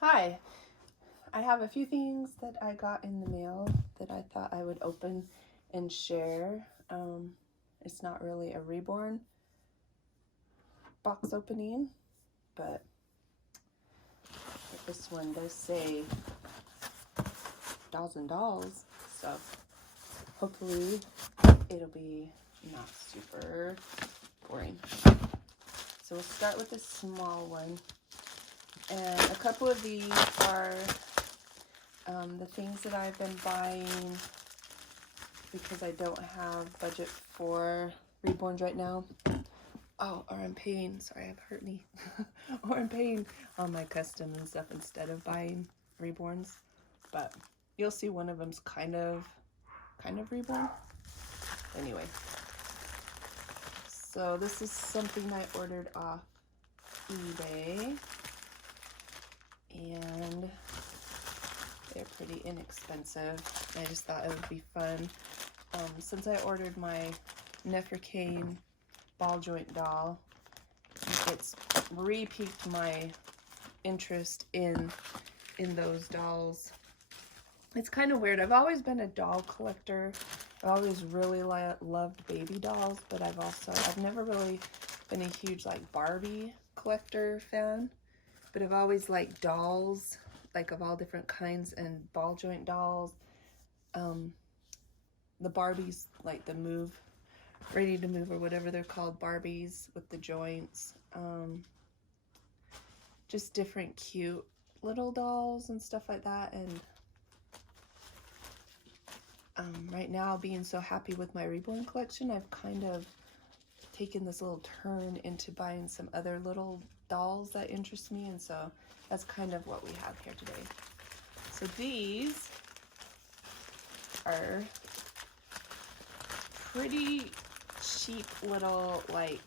Hi, I have a few things that I got in the mail that I thought I would open and share. It's not really a reborn box opening, but this one does say dolls and dolls, so hopefully it'll be not super boring. So we'll start with the small one. And a couple of these are the things that I've been buying because I don't have budget for reborns right now. Oh, or I'm paying, sorry, I have a hurt knee. Or I'm paying on my custom and stuff instead of buying reborns. But you'll see one of them's kind of reborn. Anyway, so this is something I ordered off eBay. And they're pretty inexpensive. I just thought it would be fun. Since I ordered my Neferkane ball joint doll, it's re-piqued my interest in those dolls. It's kind of weird. I've always been a doll collector. I've always really loved baby dolls, but I've never really been a huge like Barbie collector fan. But I've always liked dolls, like of all different kinds, and ball joint dolls. The Barbies, like the move, ready to move or whatever they're called, Barbies with the joints. Just different cute little dolls and stuff like that. And right now, being so happy with my reborn collection, I've kind of taken this little turn into buying some other little dolls that interest me, and so that's kind of what we have here today. So these are pretty cheap little, like,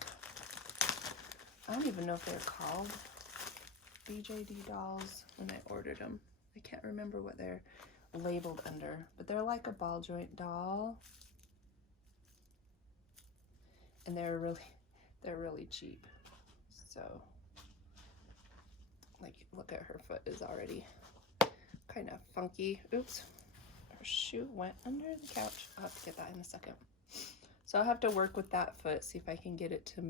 I don't even know if they're called BJD dolls when I ordered them. I can't remember what they're labeled under, but they're like a ball joint doll, and they're really cheap. So like, look at her foot is already kind of funky. Oops, her shoe went under the couch. I'll have to get that in a second. So I'll have to work with that foot, see if I can get it to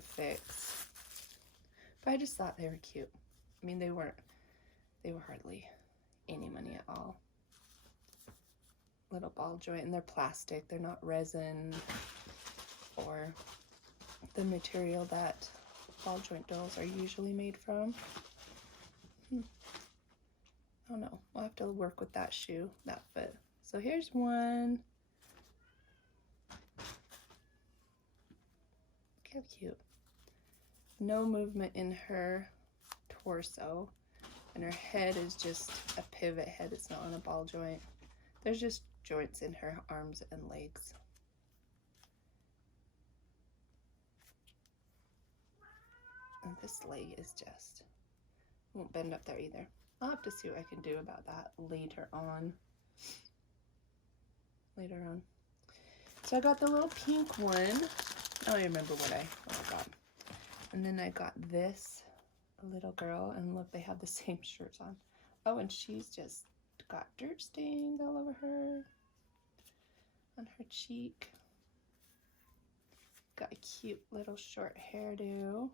fix. But I just thought they were cute. I mean, they were hardly any money at all. Little ball joint, and they're plastic. They're not resin or the material that ball joint dolls are usually made from. I don't know. We'll have to work with that shoe, that foot. So here's one. Look how cute. No movement in her torso, and her head is just a pivot head. It's not on a ball joint. There's just joints in her arms and legs. And this leg is just, won't bend up there either. I'll have to see what I can do about that later on. So I got the little pink one. I don't remember what I got. And then I got this little girl, and look, they have the same shirts on. Oh, and she's just got dirt stains all over her, on her cheek. Got a cute little short hairdo.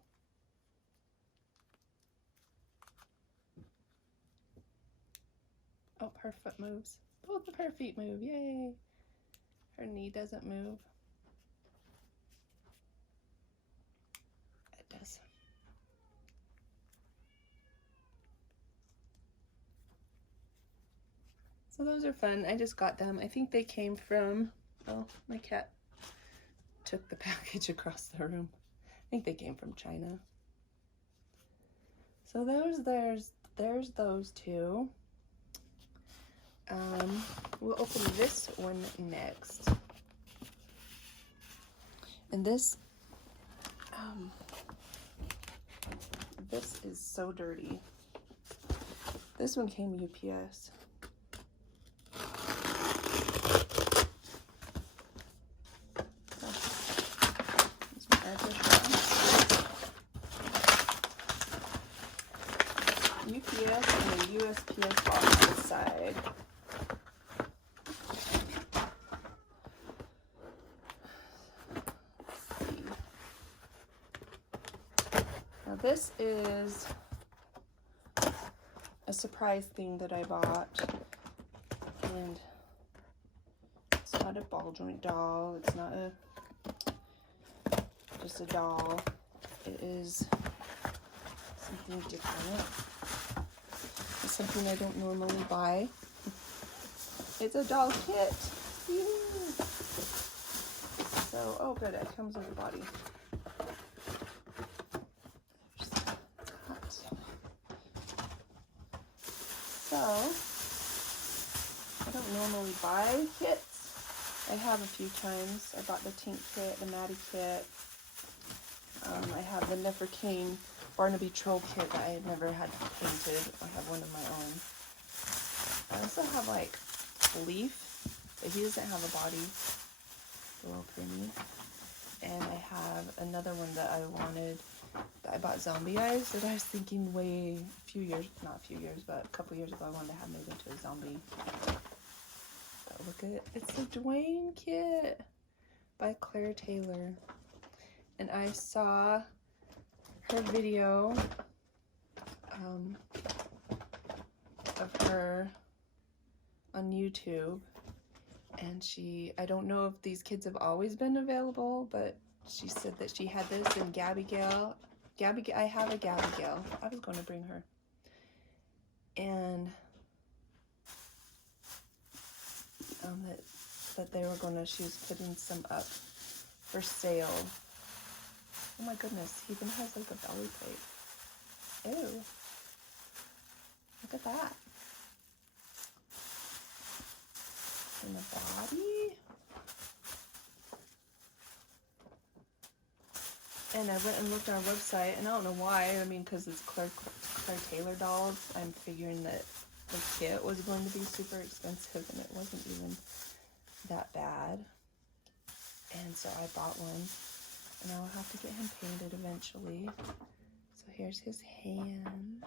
Oh, her foot moves. Both of her feet move. Yay! Her knee doesn't move. It does. So those are fun. I just got them. I think they came from, oh, my cat took the package across the room. I think they came from China. So there's those two. We'll open this one next. And this is so dirty. This one came UPS. USPS and a USPS box on the side. Now this is a surprise thing that I bought, and it's not a ball joint doll, it's not just a doll, it is something different. It's something I don't normally buy. It's a doll kit. So, oh good, it comes with a body. So, I don't normally buy kits. I have a few times. I bought the Tink kit, the Maddie kit. I have the Neferkane Barnaby Troll kit that I had never had painted. I have one of my own. I also have like Leaf, but he doesn't have a body. It's a little pretty. And I have another one that I wanted, that I bought Zombie Eyes, that I was thinking not a few years, but a couple years ago I wanted to have made into a zombie. But look at it. It's a Dwayne kit by Claire Taylor. And I saw her video of her on YouTube, and I don't know if these kids have always been available, but she said that she had this in Gabby-Gale. I have a Gabby-Gale. I was going to bring her. And that she was putting some up for sale. Oh my goodness, he even has like a belly plate. Ew. Look at that. And the body. And I went and looked on our website, and I don't know why. I mean, because it's Claire Taylor dolls. I'm figuring that the kit was going to be super expensive, and it wasn't even that bad. And so I bought one, and I'll have to get him painted eventually. So here's his hands.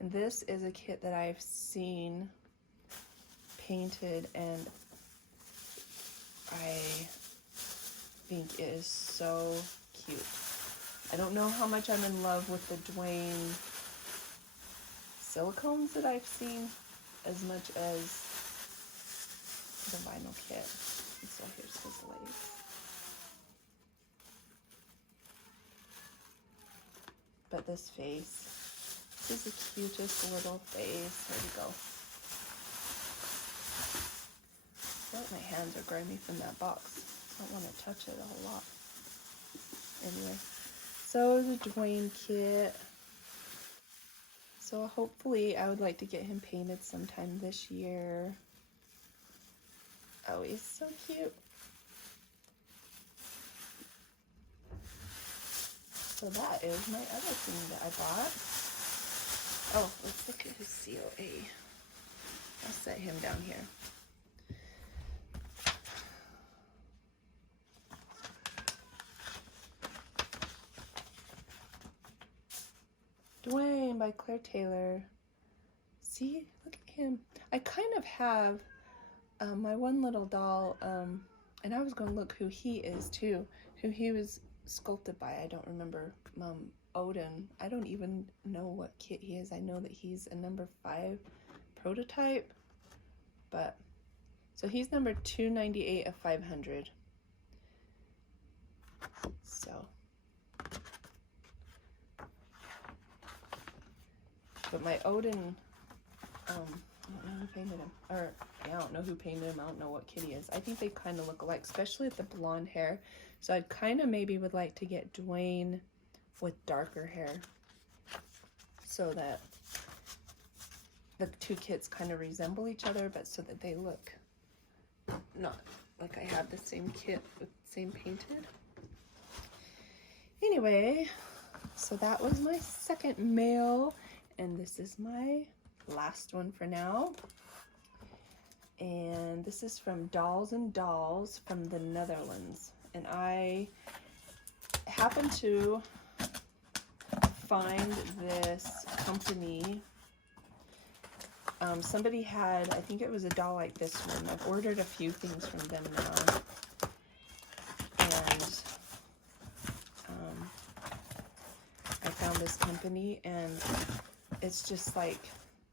And this is a kit that I've seen painted, and I think it is so cute. I don't know how much I'm in love with the Dwayne silicones that I've seen as much as the vinyl kit. And so here's his legs. But this face, this is the cutest little face. There we go. I feel like my hands are grimy from that box. I don't want to touch it a whole lot. Anyway, so the Dwayne kit. So hopefully I would like to get him painted sometime this year. Oh, he's so cute. So that is my other thing that I bought. Oh, let's look at his COA. I'll set him down here. Dwayne by Claire Taylor. See, look at him. I kind of have my one little doll, and I was going to look who he is too, who he was sculpted by. I don't remember. Odin. I don't even know what kit he is. I know that he's a number 5 prototype, but so he's number 298 of 500. So. But my Odin, I don't know who painted him. Or, I don't know who painted him. I don't know what kid he is. I think they kind of look alike, especially with the blonde hair. So I kind of maybe would like to get Dwayne with darker hair, so that the two kits kind of resemble each other, but so that they look not like I have the same kit with same painted. Anyway, so that was my second mail. And this is my last one for now. And this is from Dolls and Dolls from the Netherlands. And I happened to find this company. Somebody had, I think it was a doll like this one. I've ordered a few things from them now. And I found this company, and it's just like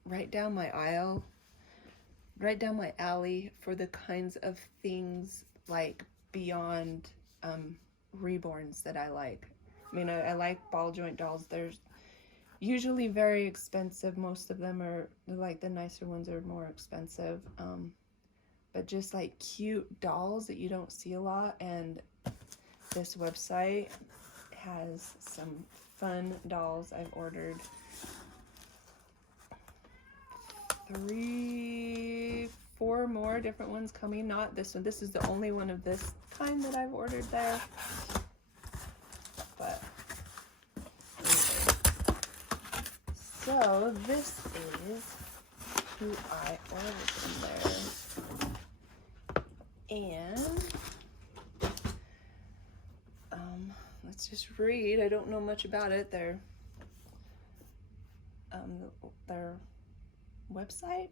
right down my aisle, right down my alley for the kinds of things like beyond reborns that I like. I mean, I like ball joint dolls. They're usually very expensive. Most of them are, like, the nicer ones are more expensive. But just like cute dolls that you don't see a lot. And this website has some fun dolls. I've ordered 3, 4 more different ones coming. Not this one. This is the only one of this kind that I've ordered there. But so this is who I ordered from there. And let's just read. I don't know much about it. Their website.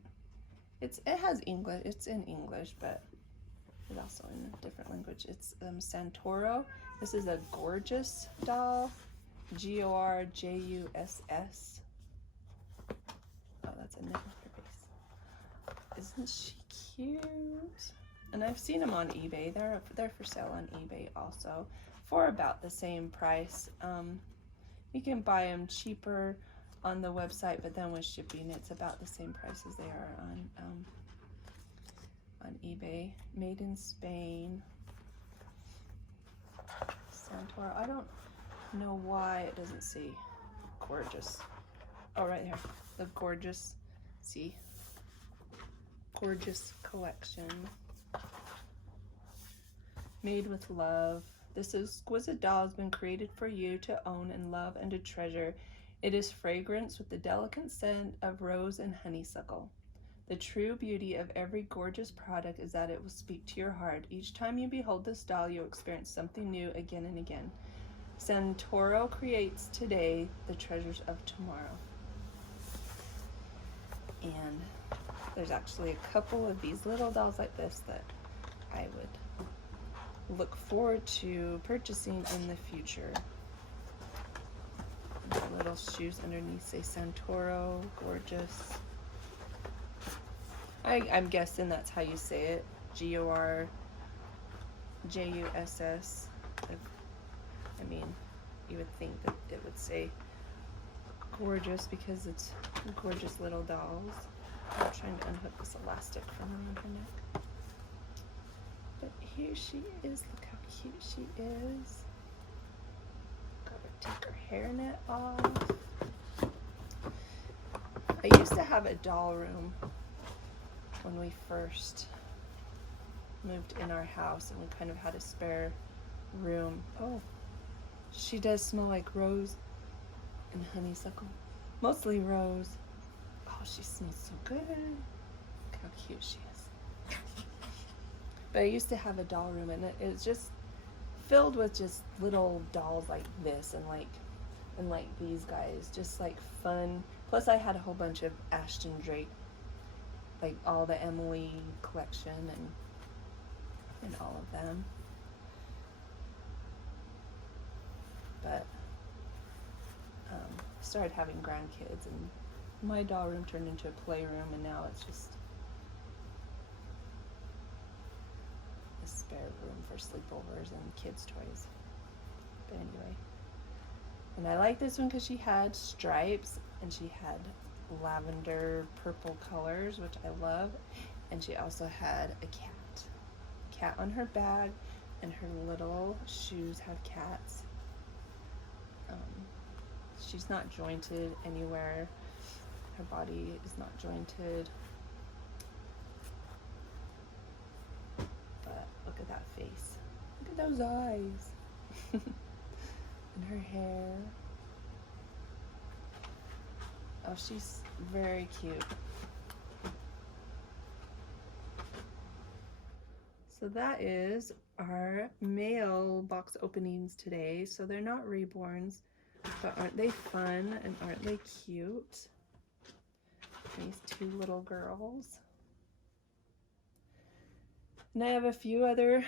It has English. It's in English, but it's also in a different language. It's Santoro. This is a gorgeous doll. Gorjuss. Oh, that's a necklace. Isn't she cute? And I've seen them on eBay. They're for sale on eBay also for about the same price. You can buy them cheaper on the website, but then with shipping, it's about the same price as they are on eBay. Made in Spain. Santoro. I don't know why it doesn't say gorgeous. Oh, right here. The gorgeous. See. Gorgeous collection. Made with love. This exquisite doll has been created for you to own and love and to treasure. It is fragrance with the delicate scent of rose and honeysuckle. The true beauty of every gorgeous product is that it will speak to your heart. Each time you behold this doll, you'll experience something new again and again. Santoro creates today the treasures of tomorrow. And there's actually a couple of these little dolls like this that I would look forward to purchasing in the future. The little shoes underneath say Santoro, gorgeous. I'm guessing that's how you say it. Gorjuss. I mean, you would think that it would say gorgeous because it's gorgeous little dolls. I'm trying to unhook this elastic from around her neck. But here she is. Look how cute she is. Gotta take her hairnet off. I used to have a doll room when we first moved in our house, and we kind of had a spare room. Oh, she does smell like rose and honeysuckle. Mostly rose. Oh, she smells so good. Look how cute she is. But I used to have a doll room, and it was just filled with just little dolls like this and like these guys, just like fun. Plus I had a whole bunch of Ashton Drake, like all the Emily collection and all of them. But started having grandkids, and my doll room turned into a playroom, and now it's just a spare room for sleepovers and kids' toys. But anyway, and I like this one because she had stripes and she had lavender purple colors, which I love, and she also had a cat on her bag, and her little shoes have cats. She's not jointed anywhere. Her body is not jointed. But look at that face. Look at those eyes. And her hair. Oh, she's very cute. So that is our mailbox openings today. So they're not reborns. But aren't they fun and aren't they cute? These two little girls. And I have a few other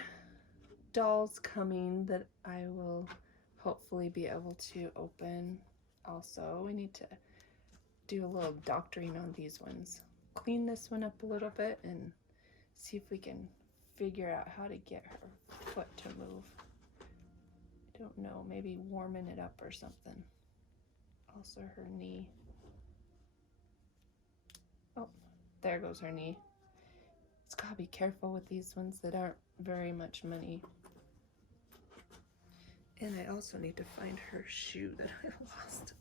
dolls coming that I will hopefully be able to open also. We need to do a little doctoring on these ones. Clean this one up a little bit and see if we can figure out how to get her foot to move. I don't know, maybe warming it up or something. Also her knee. Oh, there goes her knee. Just gotta be careful with these ones that aren't very much money. And I also need to find her shoe that I lost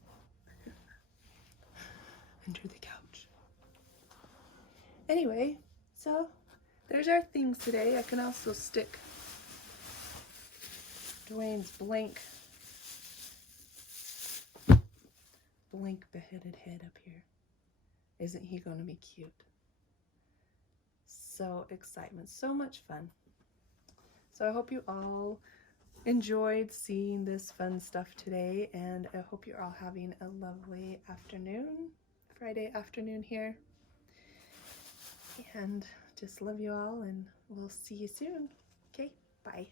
under the couch. Anyway, so there's our things today. I can also stick Dwayne's blank beheaded head up here. Isn't he going to be cute? So excitement, so much fun. So I hope you all enjoyed seeing this fun stuff today, and I hope you're all having a lovely afternoon, Friday afternoon here. And just love you all, and we'll see you soon. Okay, bye.